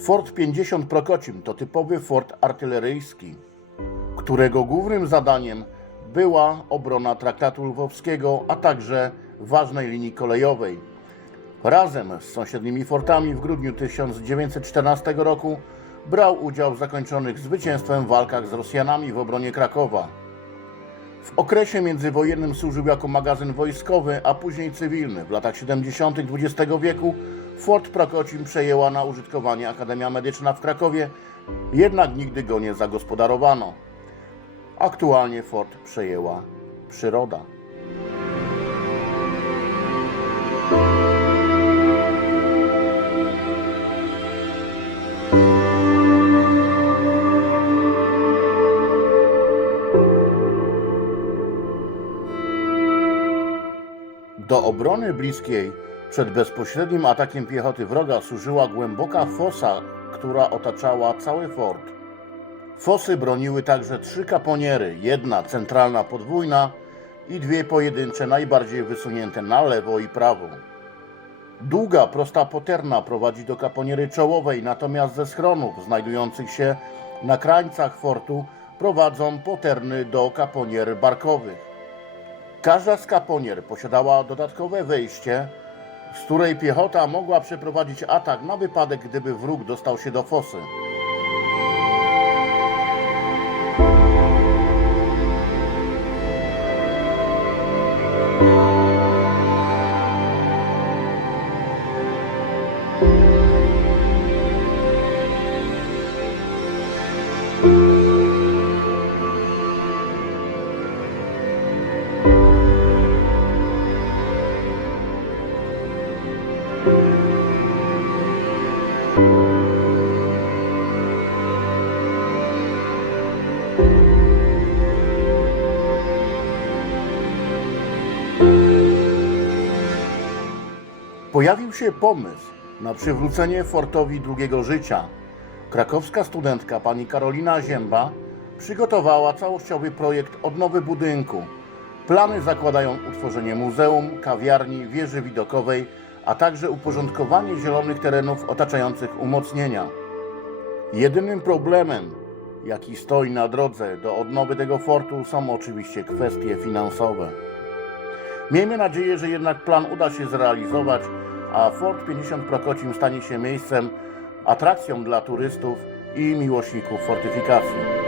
Fort 50 Prokocim to typowy fort artyleryjski, którego głównym zadaniem była obrona traktatu lwowskiego, a także ważnej linii kolejowej. Razem z sąsiednimi fortami w grudniu 1914 roku brał udział w zakończonych zwycięstwem walkach z Rosjanami w obronie Krakowa. W okresie międzywojennym służył jako magazyn wojskowy, a później cywilny. W latach 70. XX wieku Fort Prokocim przejęła na użytkowanie Akademia Medyczna w Krakowie, jednak nigdy go nie zagospodarowano. Aktualnie fort przejęła przyroda. Do obrony bliskiej przed bezpośrednim atakiem piechoty wroga służyła głęboka fosa, która otaczała cały fort. Fosy broniły także trzy kaponiery, jedna centralna podwójna i dwie pojedyncze najbardziej wysunięte na lewo i prawo. Długa, prosta poterna prowadzi do kaponiery czołowej, natomiast ze schronów znajdujących się na krańcach fortu prowadzą poterny do kaponier barkowych. Każda z kaponier posiadała dodatkowe wejście, z której piechota mogła przeprowadzić atak na wypadek, gdyby wróg dostał się do fosy. Pojawił się pomysł na przywrócenie fortowi drugiego życia. Krakowska studentka pani Karolina Zięba przygotowała całościowy projekt odnowy budynku. Plany zakładają utworzenie muzeum, kawiarni, wieży widokowej, a także uporządkowanie zielonych terenów otaczających umocnienia. Jedynym problemem, jaki stoi na drodze do odnowy tego fortu, są oczywiście kwestie finansowe. Miejmy nadzieję, że jednak plan uda się zrealizować, a Fort 50 Prokocim stanie się miejscem, atrakcją dla turystów i miłośników fortyfikacji.